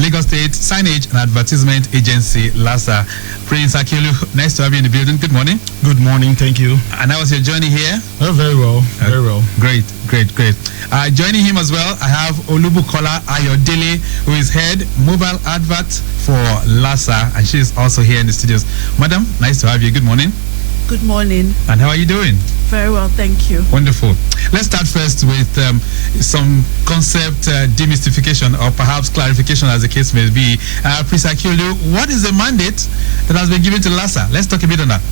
Lagos State Signage and Advertisement Agency, LASAA. Prince Akiolu, nice to have you in the building. Good morning. Good morning, thank you. And how was your journey here? Oh, very well, very well. Great. Joining him as well, I have Olubukonla Ayodele, who is head mobile advert for LASAA, and she is also here in the studios. Madam, nice to have you. Good morning. Good morning. And how are you doing? Very well, thank you. Wonderful. Let's start first with some concept demystification or perhaps clarification, as the case may be. Prince Akiolu, what is the mandate that has been given to LASAA? Let's talk a bit on that.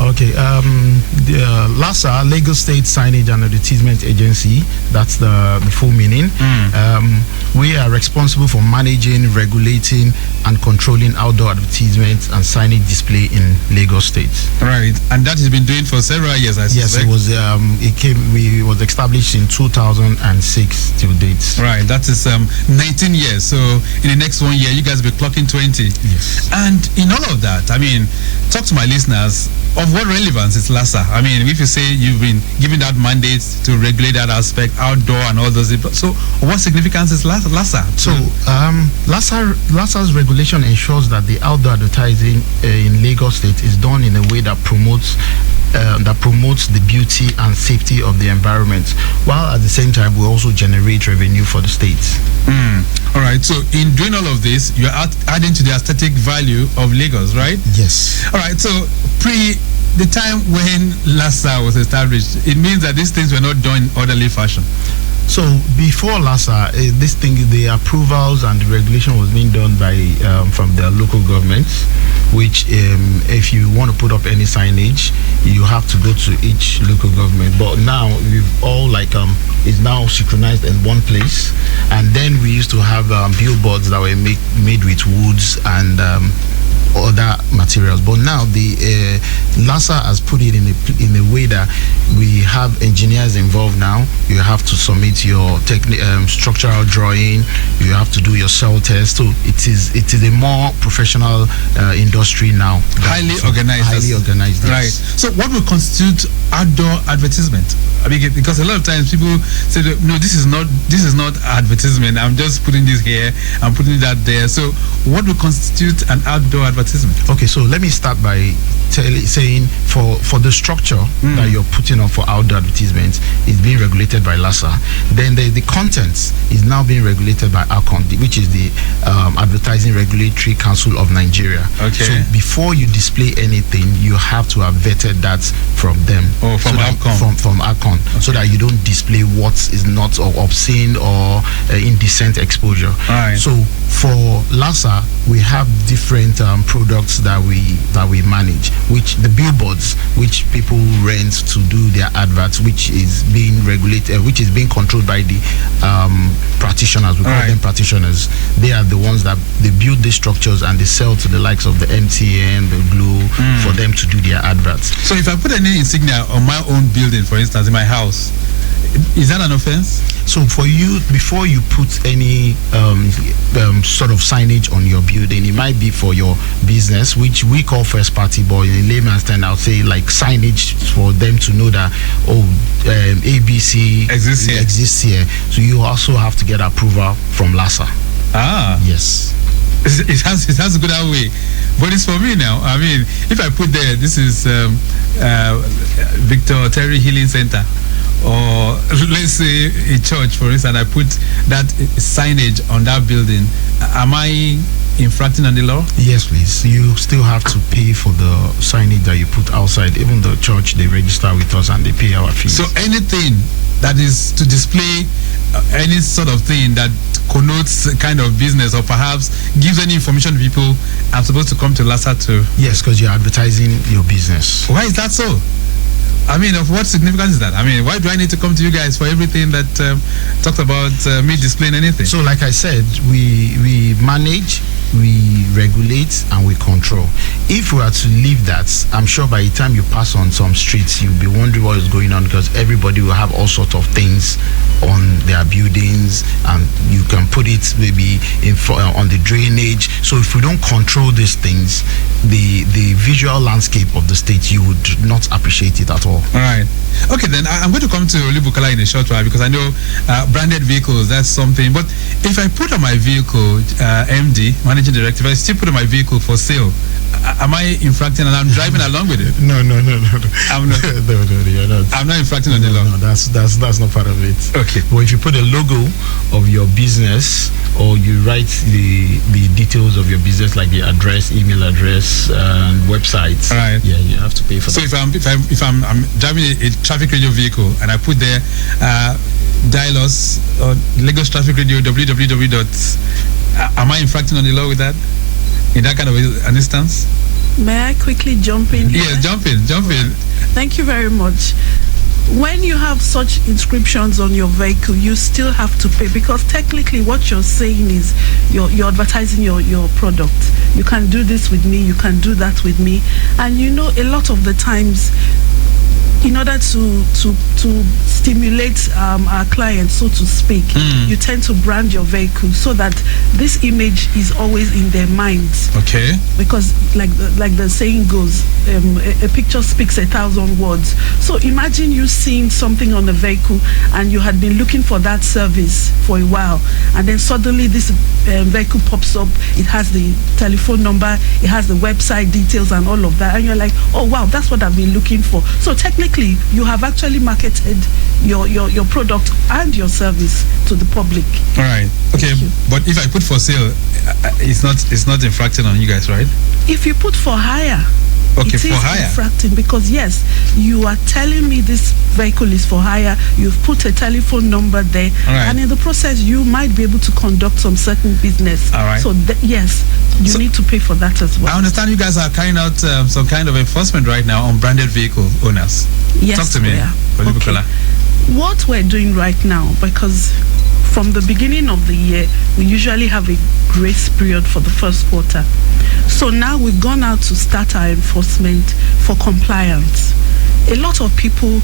Okay, the LASAA, Lagos State Signage and Advertisement Agency, that's the full meaning. We are responsible for managing, regulating, and controlling outdoor advertisements and signage display in Lagos State. Right, and that has been doing for several years, I suspect. Yes, it was established in 2006 till date. Right, that is 19 years. So in the next 1 year, you guys will be clocking 20. Yes. And in all of that, I mean, talk to my listeners. Of what relevance is LASAA? I mean, if you say you've been given that mandate to regulate that aspect, outdoor and all those, so what significance is LASAA? So LASAA's regulation ensures that the outdoor advertising in Lagos State is done in a way that promotes the beauty and safety of the environment, while at the same time we also generate revenue for the state. All right, so in doing all of this, you're adding to the aesthetic value of Lagos, right? Yes. All right, so the time when LASAA was established, it means that these things were not done in orderly fashion. So before LASAA, the approvals and the regulation was being done by from the local governments, which if you want to put up any signage, you have to go to each local government. But now we've all is now synchronized in one place, and then we used to have billboards that were made with woods and other materials. But now the LASAA has put it in a way that we have engineers involved now. You have to submit your structural drawing, you have to do your cell test. So it is a more professional industry now. Highly organized. Yes. Right. So what will constitute outdoor advertisement? I mean, because a lot of times people say, no, this is not advertisement. I'm just putting this here, I'm putting that there. So what will constitute an outdoor advertisement? Okay, so let me start by saying for the structure that you're putting up for outdoor advertisements is being regulated by LASAA. Then the content is now being regulated by ACON, which is the Advertising Regulatory Council of Nigeria. Okay. So before you display anything, you have to have vetted that from them. Oh, from ACON. From ACON, okay. So that you don't display what is not or obscene or indecent exposure. All right. So for LASAA, we have different products that we manage, which the billboards, which people rent to do their adverts, which is being regulated, which is being controlled by the practitioners. We call them practitioners. They are the ones that they build these structures and they sell to the likes of the MTN, the Glo, for them to do their adverts. So if I put any insignia on my own building, for instance, in my house, is that an offense? So for you, before you put any sort of signage on your building, it might be for your business, which we call first party, but in layman's terms, I'll say like signage for them to know that ABC exists here. So you also have to get approval from LASAA. Ah, yes. It has to go that way. But it's for me now. I mean, if I put there, this is Victor Oteri Healing Center, or let's say a church, for instance, I put that signage on that building, am I infracting on the law? Yes, please. You still have to pay for the signage that you put outside. Even the church, they register with us and they pay our fees. So anything that is to display any sort of thing that connotes a kind of business or perhaps gives any information to people, I'm supposed to come to LASAA to... Yes, because you're advertising your business. Why is that so? I mean, of what significance is that? I mean, why do I need to come to you guys for everything that talks about me displaying anything? So like I said, we manage, we regulate and we control. If we are to leave that, I'm sure by the time you pass on some streets, you'll be wondering what is going on, because everybody will have all sorts of things on their buildings, and you can put it maybe on the drainage. So if we don't control these things, the visual landscape of the state, you would not appreciate it at all. All right. Okay, then I'm going to come to Olubukonla in a short while, because I know branded vehicles, that's something. But if I put on my vehicle, MD, Managing Director, if I still put on my vehicle for sale, am I infracting and I'm driving along with it? No. I'm not. No, you're not. I'm not infracting on the law. No, that's not part of it. Okay. But if you put a logo of your business, or you write the details of your business, like the address, email address, and websites, right, yeah, you have to pay for that. So if I'm driving a traffic radio vehicle and I put there dial us or Lagos Traffic Radio www. Am I infracting on the law with that? In that kind of an instance? May I quickly jump in here? Yes, jump in. Thank you very much. When you have such inscriptions on your vehicle, you still have to pay, because technically what you're saying is you're advertising your product. You can do this with me, you can do that with me. And you know, a lot of the times, in order to stimulate our clients, so to speak, you tend to brand your vehicle so that this image is always in their minds. Okay. Because like the saying goes, a picture speaks 1,000 words. So imagine you seeing something on a vehicle and you had been looking for that service for a while, and then suddenly this vehicle pops up. It has the telephone number, it has the website details and all of that, and you're like, oh wow, that's what I've been looking for. So technically you have actually marketed your product and your service to the public. All right. Okay. But if I put for sale, it's not infracting on you guys, right? If you put for hire, okay, it is for hire, infracting, because yes, you are telling me this vehicle is for hire. You've put a telephone number there, right, and in the process you might be able to conduct some certain business. All right. So yes, you need to pay for that as well. I understand you guys are carrying out some kind of enforcement right now on branded vehicle owners. Yes, talk to me, Olubukonla. Okay. What we're doing right now, because from the beginning of the year we usually have a grace period for the first quarter. So now we've gone out to start our enforcement for compliance. A lot of people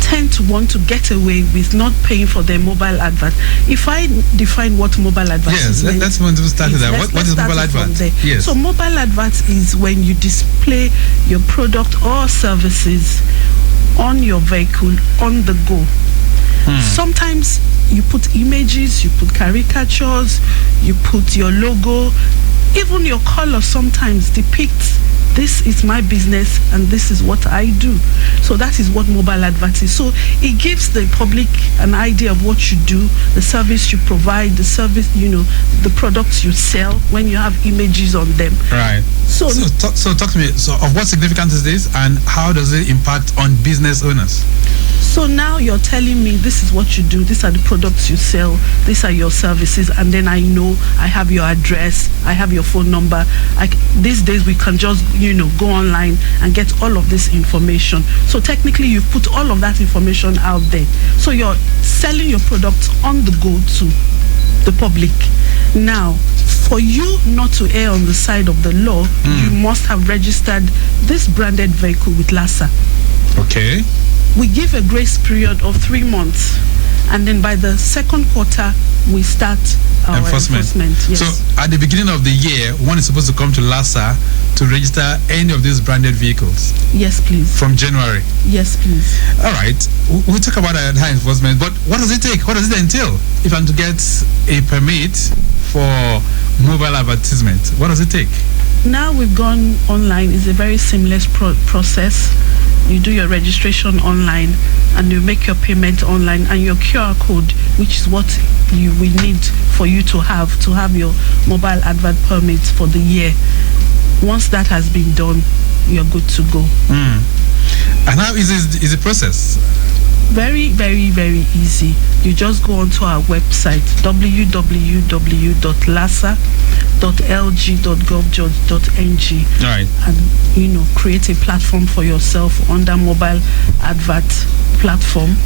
tend to want to get away with not paying for their mobile advert. If I define what mobile advert is, let's start with that. What is mobile advert? Yes. So mobile advert is when you display your product or services on your vehicle on the go. Sometimes you put images, you put caricatures, you put your logo, even your color sometimes depicts this is my business and this is what I do. So that is what mobile advert is. So it gives the public an idea of what you do, the service you provide, the service, the products you sell when you have images on them. Right. So talk to me. So of what significance is this, and how does it impact on business owners? So now you're telling me this is what you do, these are the products you sell, these are your services, and then I know I have your address, I have your phone number. These days we can just, go online and get all of this information. So technically you've put all of that information out there. So you're selling your products on the go to the public. Now, for you not to err on the side of the law, you must have registered this branded vehicle with LASAA. Okay. We give a grace period of 3 months, and then by the second quarter we start our enforcement. Yes. So at the beginning of the year, one is supposed to come to LASAA to register any of these branded vehicles. Yes, please. From January. Yes, please. All right. We'll talk about that enforcement, but what does it take? What does it entail? If I'm to get a permit for mobile advertisement, what does it take? Now we've gone online. It's a very seamless process. You do your registration online and you make your payment online, and your QR code, which is what you will need for you to have your mobile advert permit for the year. Once that has been done, you're good to go. And how easy is the process? Very, very, very easy. You just go onto our website, www.lasa.lg.gov.ng, right, and create a platform for yourself under mobile advert platform.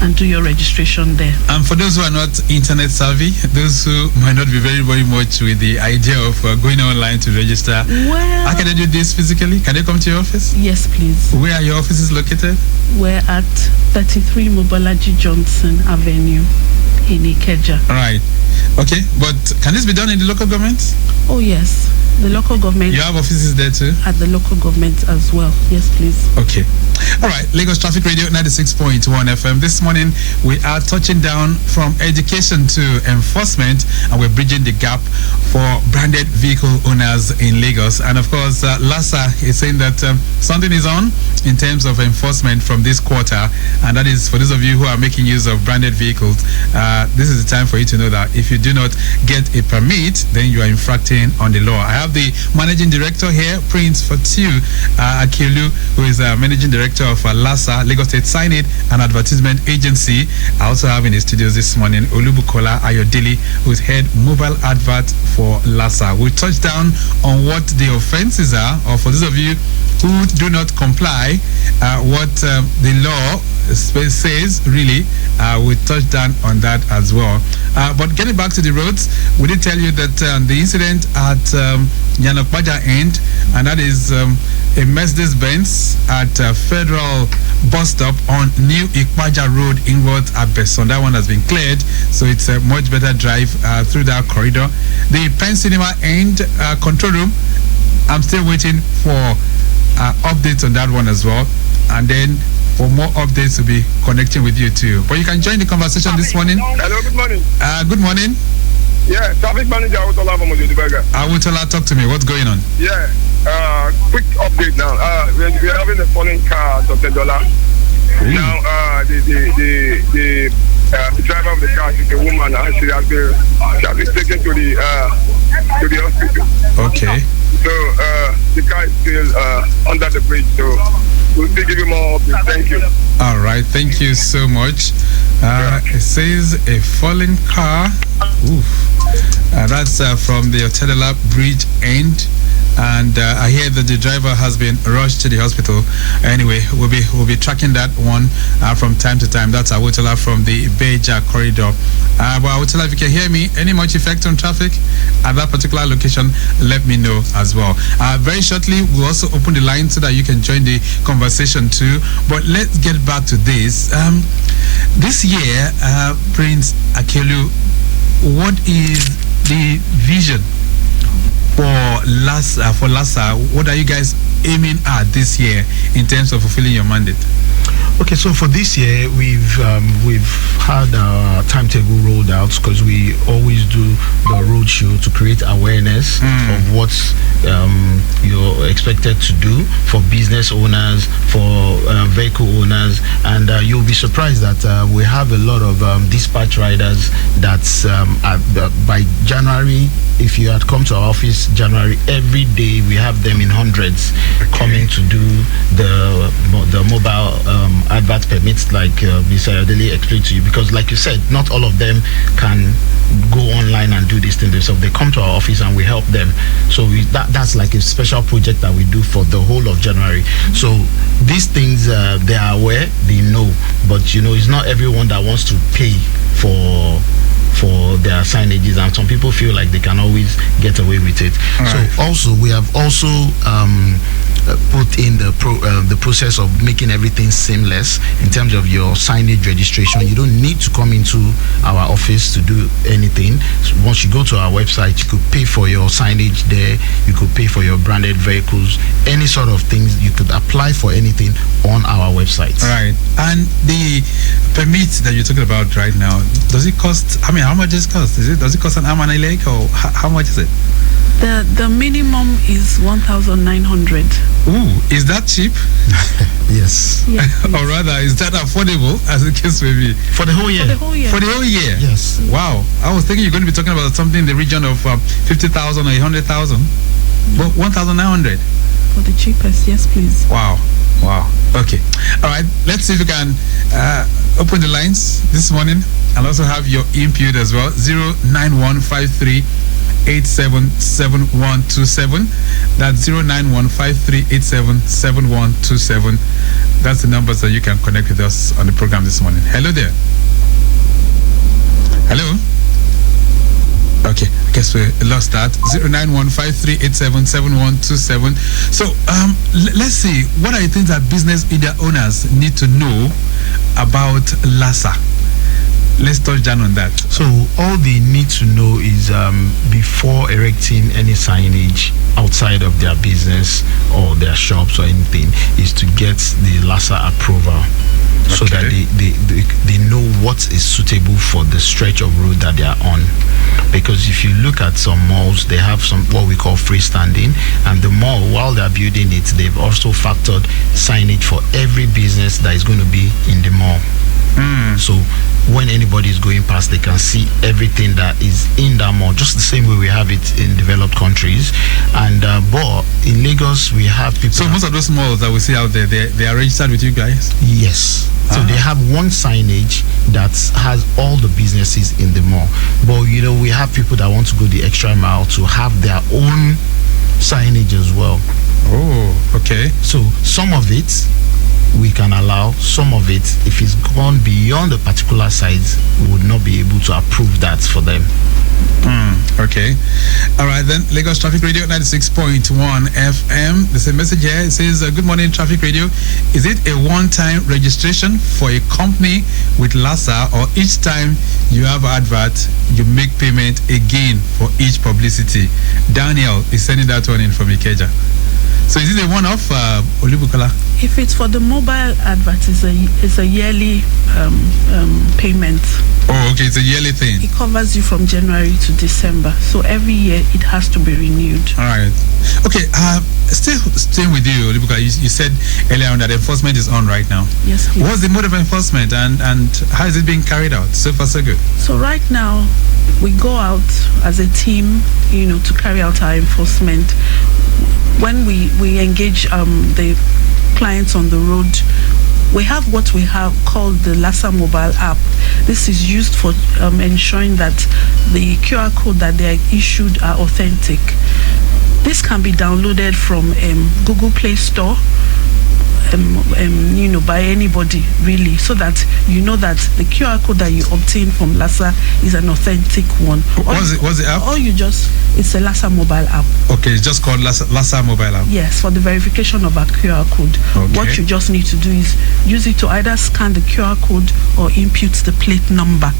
and do your registration there. And for those who are not internet savvy, those who might not be very, very much with the idea of going online to register, how can they do this physically? Can they come to your office? Yes, please. Where are your offices located? We're at 33 Mobolaji Johnson Avenue in Ikeja. All right. Okay, but can this be done in the local government? Oh, yes. The local government. You have offices there too? At the local government as well. Yes, please. Okay. All right, Lagos Traffic Radio 96.1 FM. This morning we are touching down from education to enforcement, and we're bridging the gap for branded vehicle owners in Lagos. And of course, LASAA is saying that something is on in terms of enforcement from this quarter, and that is for those of you who are making use of branded vehicles. This is the time for you to know that if you do not get a permit, then you are infracting on the law. I have the managing director here, Prince Fatiu Akiolu, who is managing director of LASAA, Lagos State Signage and Advertisement Agency. I also have in the studios this morning Olubukonla Ayodele, who is head mobile advert for LASAA. We'll touch down on what the offenses are, or for those of you who do not comply, what the law says, really. We'll touch down on that as well. But getting back to the roads, we did tell you that the incident at Yanokbaja end, and that is a Mercedes-Benz at Federal bus stop on New Ikpaja Road inwards at Besson. That one has been cleared, so it's a much better drive through that corridor. The Penn Cinema end control room, I'm still waiting for updates on that one as well, and then for more updates to be connecting with you too. But you can join the conversation this morning. Hello, good morning. Good morning. Yeah, traffic manager Ayodele from Olubukonla. Ayodele, talk to me. What's going on? Yeah, quick update now. We're having a falling car, $10. Now, the driver of the car is a woman, and she has been taken to the hospital. Okay. So the car is still under the bridge. So we'll still give you more updates. Thank you. All right. Thank you so much. It says a fallen car. Oof. That's from the Ayodele bridge end. And I hear that the driver has been rushed to the hospital. Anyway, we'll be tracking that one from time to time. That's Ayodele from the Beja corridor. But Ayodele, if you can hear me, any much effect on traffic at that particular location, let me know as well. Very shortly, we'll also open the line so that you can join the conversation too. But let's get back to this. This year, Prince Akiolu, what is the vision for LASAA? What are you guys aiming at this year in terms of fulfilling your mandate? Okay, so for this year, we've had our timetable rolled out, because we always do the road show to create awareness of what you're expected to do for business owners, for vehicle owners, and you'll be surprised that we have a lot of dispatch riders that's by January. If you had come to our office January, every day we have them in hundreds coming to do the mobile advert permits, like Mr. Ayodele explained to you, because like you said, not all of them can go online and do this thing themselves. They come to our office and we help them. So that's like a special project that we do for the whole of January. So these things, they are aware, they know, but it's not everyone that wants to pay for their signages, and some people feel like they can always get away with it. Right. So also we have also put in the process of making everything seamless in terms of your signage registration. You don't need to come into our office to do anything. So once you go to our website, you could pay for your signage there, you could pay for your branded vehicles, any sort of things. You could apply for anything on our website. Right. And the permit that you're talking about right now, does it cost, how much does it cost? Does it cost an arm and a leg, or how much is it? The minimum is 1,900. Ooh, is that cheap? Yes. Or rather, is that affordable, as the case may be? For the whole year. For the whole year. For the whole year? Yes. Wow. I was thinking you're going to be talking about something in the region of 50,000 or 100,000. But 1,900. For the cheapest, yes, please. Wow. Okay. All right. Let's see if we can open the lines this morning and also have your input as well. 09153 091538777127. That's 09153877127. That's the numbers that you can connect with us on the program this morning. Hello there. Hello. Okay, I guess we lost that. 09153877127. So let's see, what are the things that business media owners need to know about LASAA? Let's touch down on that. So all they need to know is before erecting any signage outside of their business or their shops or anything, is to get the LASAA approval. So that they know what is suitable for the stretch of road that they are on. Because if you look at some malls, they have some what we call freestanding, and the mall, while they're building it, they've also factored signage for every business that is going to be in the mall. So when anybody is going past, they can see everything that is in that mall, just the same way we have it in developed countries. And but in Lagos, we have people. So most of those malls that we see out there, they are registered with you guys? Yes. So they have one signage that has all the businesses in the mall. But you know, we have people that want to go the extra mile to have their own signage as well. Oh, okay. So some of it we can allow, some of it, if it's gone beyond a particular size, we would not be able to approve that for them. Okay. All right, then. Lagos Traffic Radio 96.1 FM. There's a message here. It says, good morning, Traffic Radio. Is it a one-time registration for a company with LASAA, or each time you have advert, you make payment again for each publicity? Daniel is sending that one in from Ikeja. So is it a one-off, Olubukonla? If it's for the mobile advert, it's a yearly payment. Oh, okay, it's a yearly thing. It covers you from January to December. So every year it has to be renewed. All right. Okay, still staying with you, Olubukonla, you said earlier on that enforcement is on right now. Yes, please. What's the mode of enforcement, and how is it being carried out? So far, so good. So right now, we go out as a team, to carry out our enforcement. When we engage the clients on the road, we have what we have called the LASAA mobile app. This is used for ensuring that the QR code that they are issued are authentic. This can be downloaded from Google Play Store, by anybody really, so that you know that the QR code that you obtain from LASAA is an authentic one. What's the app? It's a LASAA mobile app. Okay, it's just called LASAA mobile app. Yes, for the verification of a QR code. Okay. What you just need to do is use it to either scan the QR code or input the plate number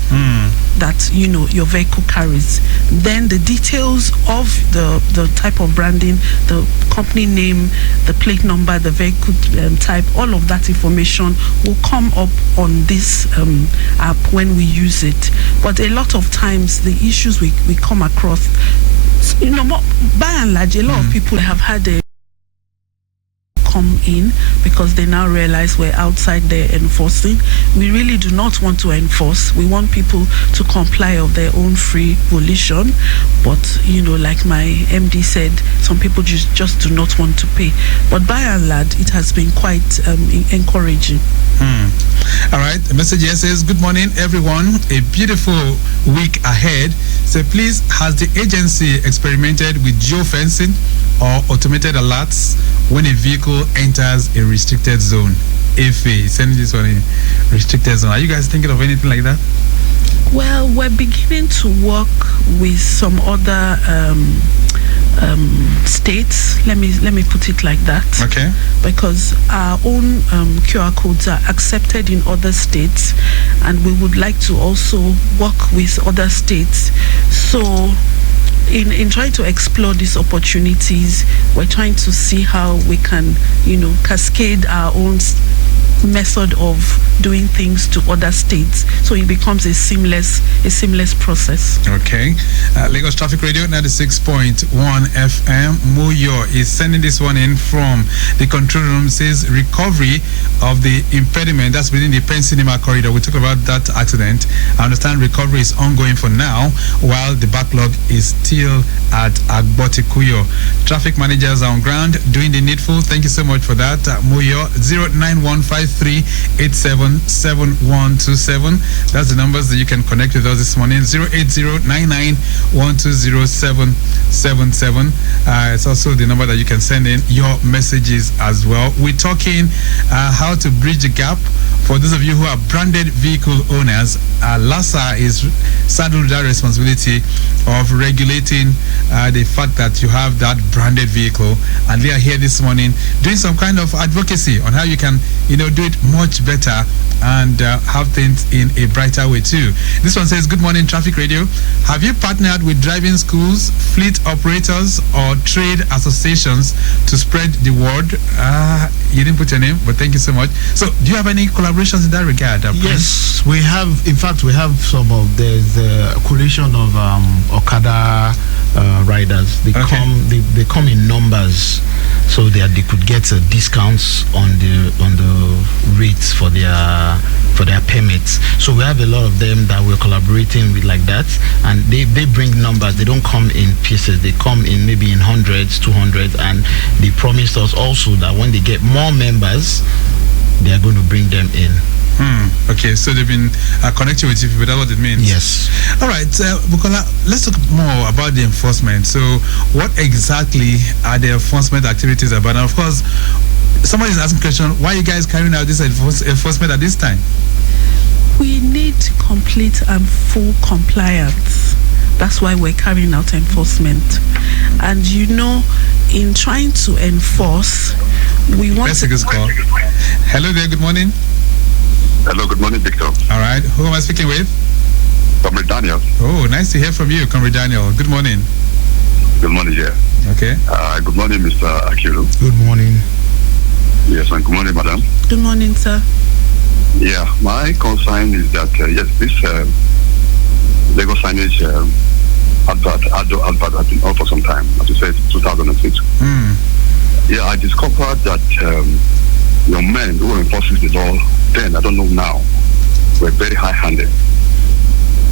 that your vehicle carries. Then the details of the type of branding, the company name, the plate number, the vehicle type, all of that information will come up on this app when we use it. But a lot of times the issues we come across, by and large, a lot of people have had a come in because they now realize we're outside there enforcing. We really do not want to enforce. We want people to comply of their own free volition. But, like my MD said, some people just do not want to pay. But by and large, it has been quite encouraging. All right, the message here says, good morning, everyone. A beautiful week ahead. So please, has the agency experimented with geofencing or automated alerts when a vehicle enters a restricted zone? If sending this one in restricted zone, are you guys thinking of anything like that? Well, we're beginning to work with some other states. Let me put it like that. Okay. Because our own QR codes are accepted in other states, and we would like to also work with other states. So in trying to explore these opportunities, we're trying to see how we can, cascade our own method of doing things to other states, so it becomes a seamless process. Okay. Lagos Traffic Radio 96.1 FM. Muyo is sending this one in from the control room. Says recovery of the impediment that's within the Penn Cinema corridor. We talked about that accident. I understand recovery is ongoing for now, while the backlog is still at Agbotikuyo. Traffic managers are on ground doing the needful. Thank you so much for that. Muyo, 09153 08093877127. That's the numbers that you can connect with us this morning. 08099120777. It's also the number that you can send in your messages as well. We're talking how to bridge the gap. For those of you who are branded vehicle owners, LASAA is saddled with that responsibility of regulating the fact that you have that branded vehicle, and they are here this morning doing some kind of advocacy on how you can, do it much better and have things in a brighter way too. This one says, good morning, Traffic Radio. Have you partnered with driving schools, fleet operators, or trade associations to spread the word? You didn't put your name, but thank you so much. So, do you have any collaborations in that regard? Yes, we have. In fact, we have there's a coalition of Okada riders. They come in numbers, so they could get discounts on the rates for their permits. So we have a lot of them that we're collaborating with like that, and they bring numbers. They don't come in pieces. They come in maybe in hundreds, 200, and they promised us also that when they get more members, they are going to bring them in. Okay, so they've been connecting with you people. That's what it means. Yes. All right, Bukola, let's talk more about the enforcement. So, what exactly are the enforcement activities about? And of course, somebody is asking a question: why are you guys carrying out this enforcement at this time? We need complete and full compliance. That's why we're carrying out enforcement. And in trying to enforce, we want Let's take this call. Hello there. Good morning. Hello, good morning, Victor. All right. Who am I speaking with? Comrade Daniel. Oh, nice to hear from you, Comrade Daniel. Good morning. Good morning, yeah. Okay. Good morning, Mr. Akiolu. Good morning. Yes, and good morning, madam. Good morning, sir. Yeah, my concern is that, yes, this Lego signage advert has been out for some time, as you said, 2006. Yeah, I discovered that your men who enforces the law then, I don't know now, were very high-handed.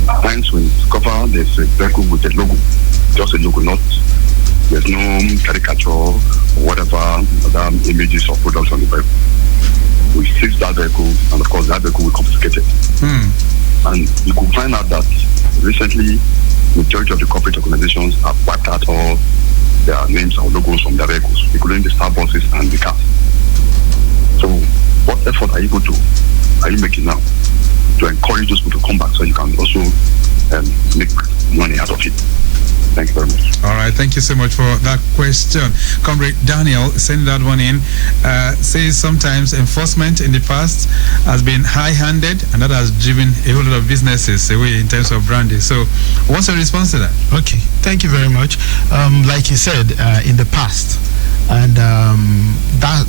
At times when you discover there's a vehicle with a logo, just a logo, there's no caricature or whatever other images or products on the vehicle. We seize that vehicle, and of course that vehicle will confiscate it. And you could find out that recently, majority of the corporate organizations have wiped out all their names or logos from their vehicles, including the star buses and the cars. So, what effort are you making now to encourage those people to come back so you can also make money out of it? Thank you very much. All right, thank you so much for that question. Comrade Daniel, send that one in. Says sometimes enforcement in the past has been high-handed, and that has driven a whole lot of businesses away in terms of branding. So, what's your response to that? Okay, thank you very much. Like you said, in the past, and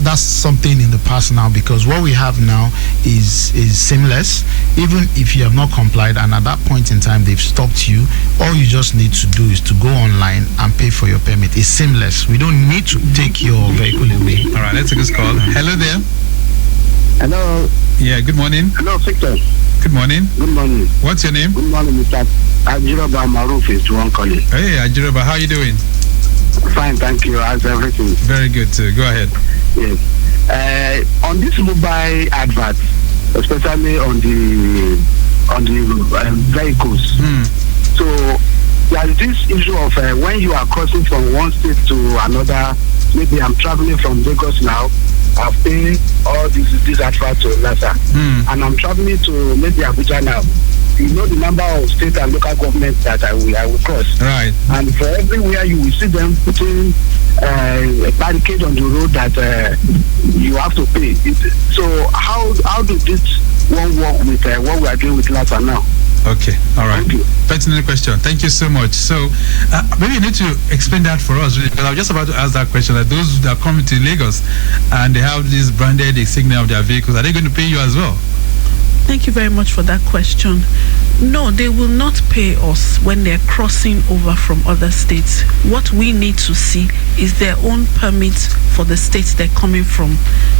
that's something in the past now, because what we have now is seamless. Even if you have not complied and at that point in time they've stopped you, all you just need to do is to go online and pay for your permit. It's seamless. We don't need to take your vehicle away. All right, let's take this call. Hello there. Hello. Yeah, good morning. Hello, Victor. Good morning. Good morning. What's your name? Good morning, Mr. Ajiroba Maruf is one calling. Hey, Ajiroba, how are you doing? Fine, thank you. How's everything? Very good, too. Go ahead. Yes. On this mobile advert, especially on the vehicles. So there is this issue of when you are crossing from one state to another. Maybe I'm traveling from Lagos now. I've paid all this advert to LASAA, and I'm traveling to maybe Abuja now. You know the number of state and local governments that I will cross. Right. And for everywhere you will see them putting a barricade on the road that you have to pay. So how do this one work with what we are doing with LASAA now? Okay, all right. Thank you. Pertinent question. Thank you so much. So maybe you need to explain that for us, really, because I was just about to ask that question. That those that come to Lagos and they have this branded signal of their vehicles, are they going to pay you as well? Thank you very much for that question. No, they will not pay us when they're crossing over from other states. What we need to see is their own permits for the states they're coming from,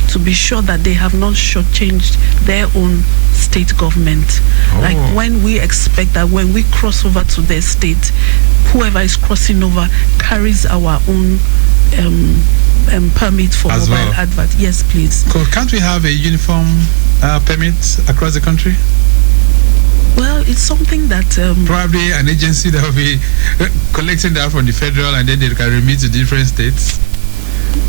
to be sure that they have not shortchanged their own state government. Like when we expect that when we cross over to their state, whoever is crossing over carries our own permit for as mobile well. advert. Yes, please. Can't we have a uniform permit across the country? Well, it's something that Probably an agency that will be collecting that from the federal, and then they can remit to different states.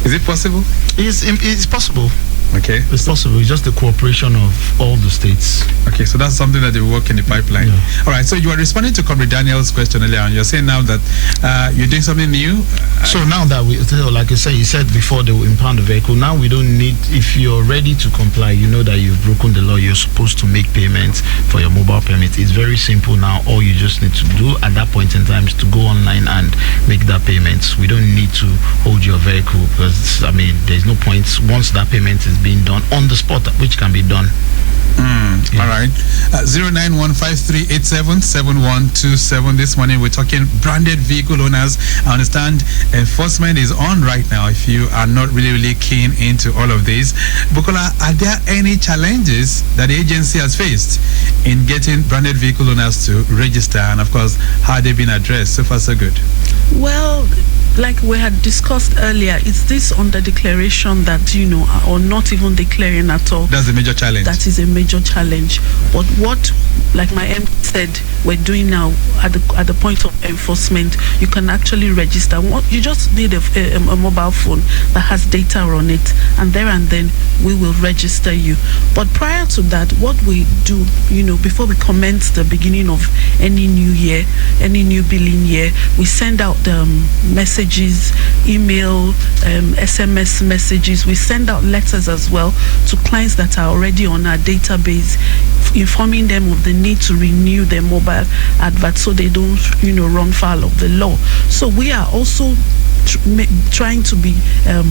Is it possible? It's possible. Okay. It's possible. It's just the cooperation of all the states. Okay, so that's something that they will work in the pipeline. Yeah. All right, so you are responding to Comrade Daniel's question earlier on. You're saying now that you're doing something new. So now that like I said, you said before they will impound the vehicle. Now we don't need, if you're ready to comply, you know that you've broken the law, you're supposed to make payments for your mobile permit. It's very simple now. All you just need to do at that point in time is to go online and make that payment. We don't need to hold your vehicle because, I mean, there's no point once that payment is being done on the spot, which can be done. Yeah. All right. 09153877127. This morning we're talking branded vehicle owners. I understand enforcement is on right now if you are not really keen into all of this. Bukola, are there any challenges that the agency has faced in getting branded vehicle owners to register? And of course, how have they been addressed? So far, so good. Well, like we had discussed earlier, it's this under declaration that, or not even declaring at all. That's a major challenge. That is a major challenge. But what, like my MP said, we're doing now at the point of enforcement, you can actually register. You just need a mobile phone that has data on it, and then we will register you. But prior to that, what we do, before we commence the beginning of any new year, any new billing year, we send out messages, email, SMS messages. We send out letters as well to clients that are already on our database, informing them of the need to renew their mobile advert so they don't, run foul of the law. So we are also trying to be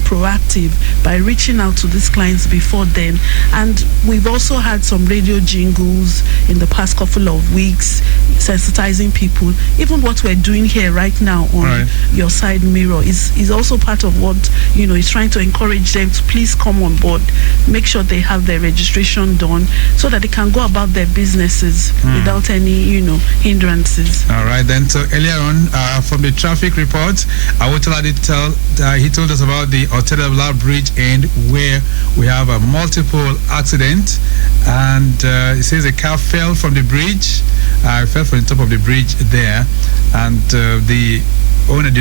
proactive by reaching out to these clients before then. And we've also had some radio jingles in the past couple of weeks, sensitizing people. Even what we're doing here right now on Your Side Mirror is also part of what, is trying to encourage them to please come on board, make sure they have their registration done so that they can go about their businesses without any, hindrances. All right, then. So earlier on, from the traffic report, Ayodele he told us about the Oteri Bridge end where we have a multiple accident, and it says a car fell from the bridge, fell from the top of the bridge there, and the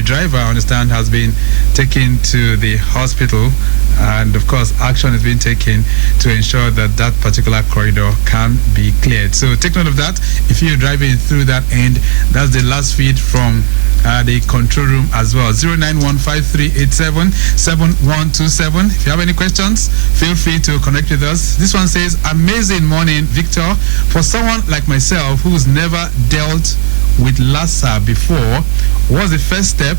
driver, I understand, has been taken to the hospital, and of course action is being taken to ensure that that particular corridor can be cleared. So take note of that. If you're driving through that end, that's the last feed from the control room as well. 09153877127. If you have any questions, feel free to connect with us. This one says, amazing morning, Victor. For someone like myself who's never dealt with LASAA before, what's the first step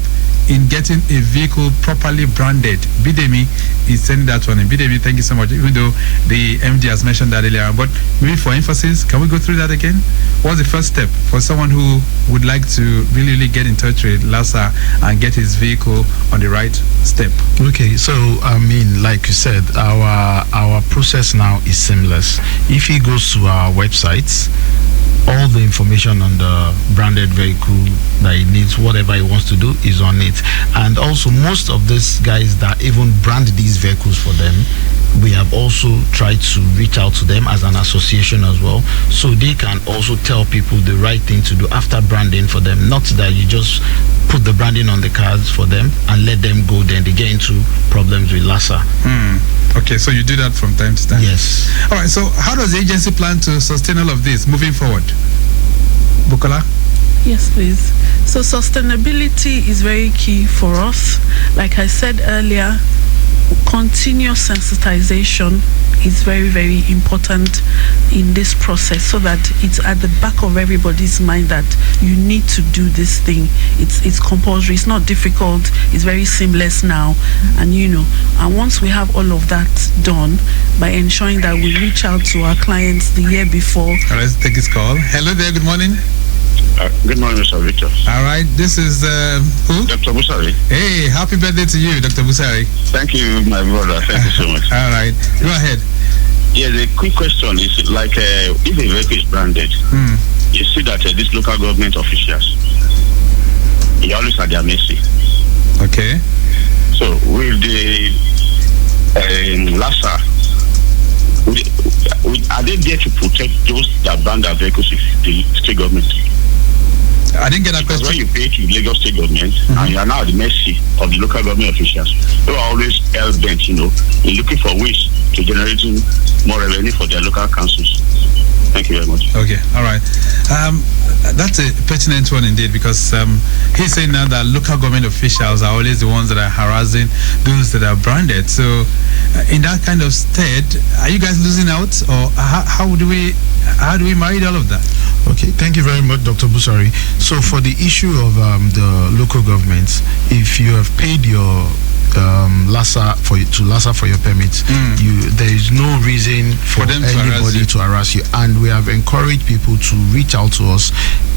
in getting a vehicle properly branded? Bidemi is sending that one in. Bidemi, thank you so much, even though the MD has mentioned that earlier. But maybe for emphasis, can we go through that again? What's the first step for someone who would like to really get in touch with LASAA and get his vehicle on the right step? Okay, so like you said, our process now is seamless. If he goes to our website, all the information on the branded vehicle that he needs, whatever he wants to do, is on it. And also, most of these guys that even brand these vehicles for them, we have also tried to reach out to them as an association as well, so they can also tell people the right thing to do after branding for them. Not that you just put the branding on the cars for them and let them go, then they get into problems with LASAA. Okay, so you do that from time to time? Yes. All right, so how does the agency plan to sustain all of this moving forward? Bukola? Yes, please. So sustainability is very key for us. Like I said earlier, continuous sensitization is very, very important in this process, so that it's at the back of everybody's mind that you need to do this thing. It's compulsory. It's not difficult. It's very seamless now, and and once we have all of that done, by ensuring that we reach out to our clients the year before. All right, let's take this call. Hello there. Good morning. Good morning, Mr. Victor. All right, this is who? Dr. Busari. Hey, happy birthday to you, Dr. Busari. Thank you, my brother. Thank you so much. All right, go ahead. Yeah, the quick question is, like, if a vehicle is branded, you see that these local government officials, they always at their mercy. Okay. So with the LASAA, are they there to protect those that ban their vehicles with the state government? I didn't get that question. When you pay to Lagos state government and you are now at the mercy of the local government officials, who are always hell-bent, in looking for ways to generate more revenue for their local councils. Thank you very much. Okay, all right. That's a pertinent one indeed, because he's saying now that local government officials are always the ones that are harassing those that are branded. So in that kind of state, are you guys losing out, or how do we marry all of that? Okay, thank you very much, Dr. Busari. So for the issue of the local governments, if you have paid your LASAA for your permits, there is no reason for anybody to harass you, and we have encouraged people to reach out to us.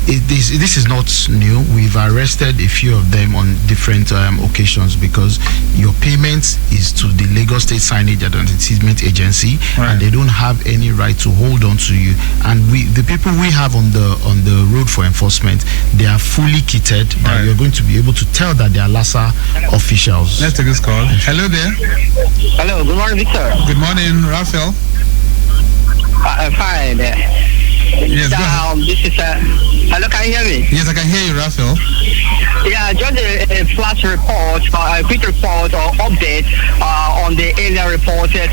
This is not new. We've arrested a few of them on different occasions, because your payment is to the Lagos State Signage Advertisement Agency, and they don't have any right to hold on to you. And the people we have on the road for enforcement, they are fully kitted. That you're going to be able to tell that they are LASAA officials. Let's take this call. Hello there. Hello. Good morning, Victor. Good morning, Raphael. Fine. Yes, this is hello, can you hear me? Yes, I can hear you, Raphael. Yeah, just a flash report, a quick report or update on the earlier reported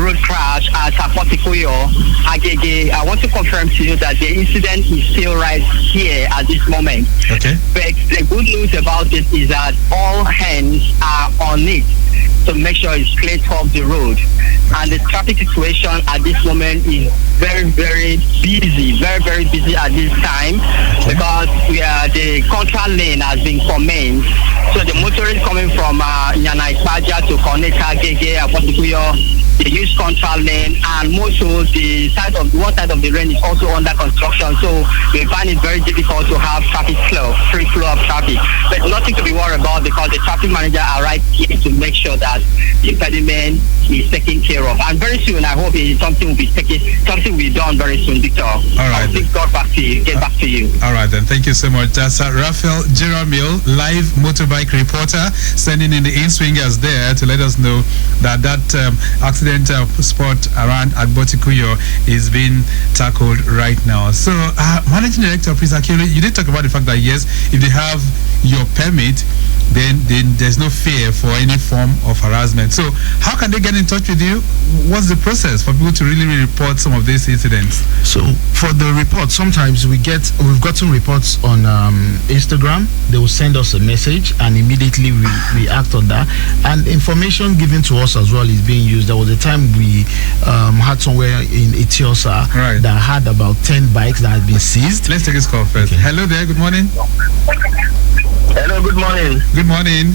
road crash at Akotikuyo, Agege. I want to confirm to you that the incident is still right here at this moment. Okay. But the good news about it is that all hands are on it to make sure it's cleared off the road. And the traffic situation at this moment is very, very busy, very busy at this time, because the contra lane has been commenced. So the motorists coming from Nyana Ipaja to Koneka, Gege, Akotikuyo, they use contra lane, and most of one side of the lane is also under construction. So we find it very difficult to have traffic flow, free flow of traffic. But nothing to be worried about, because the traffic manager are right here to make sure that the impediment is taken care of. And very soon, I hope something will be done very soon, Victor. All right. I'll get back to you. All right, then. Thank you so much. That's Raphael Jeramil, live motorbike reporter, sending in the in-swingers there to let us know that accident spot around Akotikuyo is being tackled right now. So, Managing Director, please, Akiolu, you did talk about the fact that, yes, if they have your permit, then there's no fear for any form of harassment. So how can they get in touch with you? What's the process for people to really report some of these incidents? So for the report, sometimes we've gotten reports on Instagram. They will send us a message, and immediately we act on that. And information given to us as well is being used. There was a time we had somewhere in Etiosa that had about 10 bikes that had been seized. Let's take this call first. Okay. Hello there, good morning. Hello, good morning. Good morning.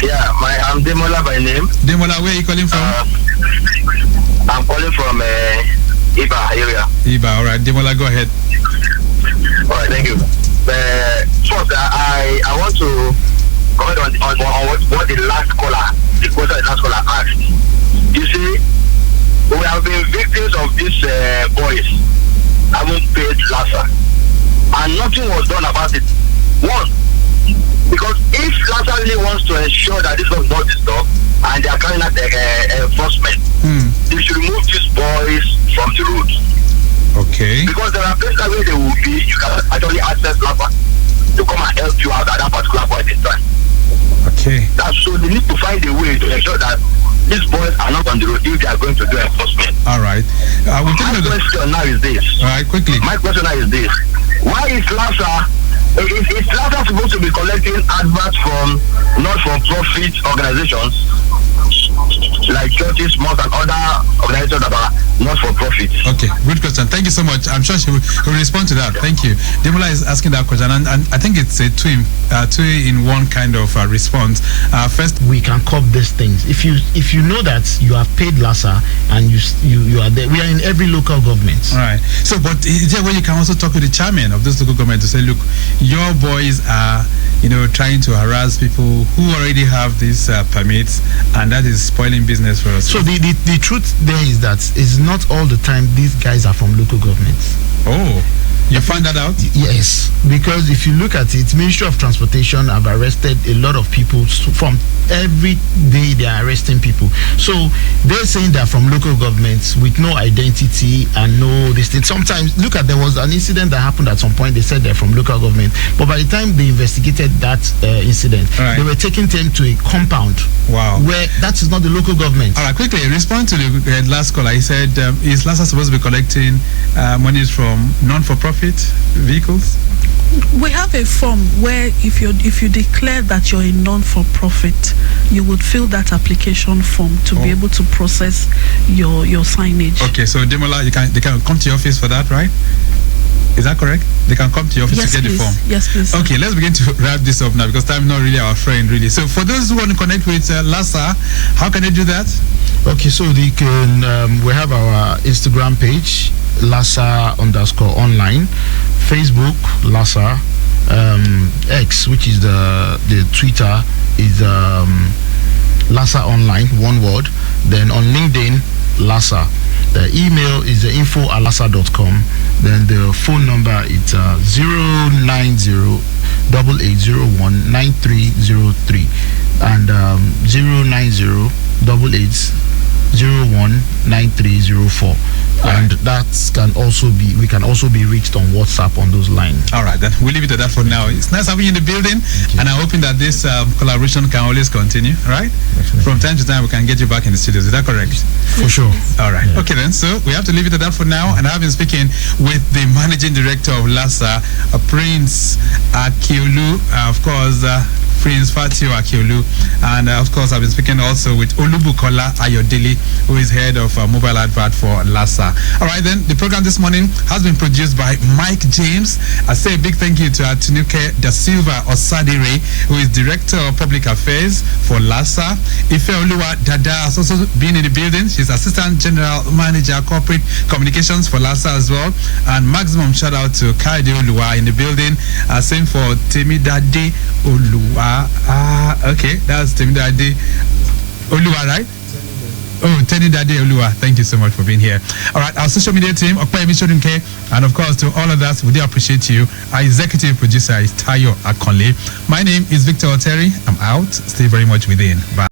Yeah, I'm Demola by name. Demola, where are you calling from? I'm calling from Iba area. Iba, all right. Demola, go ahead. All right, thank you. First, I want to comment on what the last caller asked. You see, we have been victims of these boys having paid LASAA, and nothing was done about it. One, because if LASAA really wants to ensure that this was not disturbed and they are carrying out enforcement, they should remove these boys from the road. Okay. Because there are places where they will be, you can actually access LASAA to come and help you out at that particular point in time. Okay. So they need to find a way to ensure that these boys are not on the road if they are going to do enforcement. All right. My question now is this. All right, quickly. My question now is this. Why is LASAA Is LASAA supposed to be collecting adverts from not-for-profit organizations like churches, mosques, and other organizations that are not-for-profit? Okay, good question. Thank you so much. I'm sure she will respond to that. Thank you. Demola is asking that question, and I think it's a two-in-one kind of response. First, we can cover these things. If you know that you have paid LASAA and you are there, we are in every local government. Right. So, but is there a way you can also talk to the chairman of this local government to say, look, your boys are, trying to harass people who already have these permits, and that is spoiling business for us. So the truth there is that it's not all the time these guys are from local governments. Oh. You find that out? Yes, because if you look at it, Ministry of Transportation have arrested a lot of people from every day. They are arresting people. So they're saying they're from local governments with no identity and no this thing. Sometimes, look at, there was an incident that happened at some point. They said they're from local government, but by the time they investigated that incident, they were taking them to a compound. Wow. Where that is not the local government. All right, quickly respond to the last caller. He said, is LASAA supposed to be collecting monies from non-for-profit vehicles? We have a form where if you declare that you're a non-for-profit, you would fill that application form to be able to process your signage. Okay, so Demola, they can come to your office for that, right? Is that correct? They can come to your office to get the form. Yes, please. Okay, let's begin to wrap this up now because time is not really our friend, really. So for those who want to connect with LASAA, how can they do that? Okay, so they can. We have our Instagram page, LASAA_online, Facebook LASAA, X, which is the Twitter, is LASAA online, one word. Then on LinkedIn, LASAA. The email is info@lasa.com. Then the phone number is 090-8801-9303 and 090-8801-9304. And that we can also be reached on WhatsApp on those lines. All right, then we'll leave it at that for now. It's nice having you in the building, and I'm hoping that this collaboration can always continue. All right, from time to time we can get you back in the studios. Is that correct? For sure. All right. Yeah. Okay, then. So we have to leave it at that for now. And I've been speaking with the managing director of LASAA, Prince Akiolu, of course. Prince Fatiu Akiolu, and of course I've been speaking also with Olubukonla Ayodele, who is head of mobile advert for LASAA. All right, then the program this morning has been produced by Mike James. I say a big thank you to Atinuke Da Silva Osadire, who is director of public affairs for LASAA. Ifeoluwa Dada has also been in the building. She's assistant general manager corporate communications for LASAA as well. And maximum shout out to Kaide Oluwa in the building. Same for Temidade Oluwa. Okay, that's Temidade Oluwa, right? Oh, Temidade Oluwa. Thank you so much for being here. All right, our social media team, Okpayemi Shodunke, and of course to all of us, we do appreciate you. Our executive producer is Tayo Akonle. My name is Victor Oteri. I'm out. Stay very much within. Bye.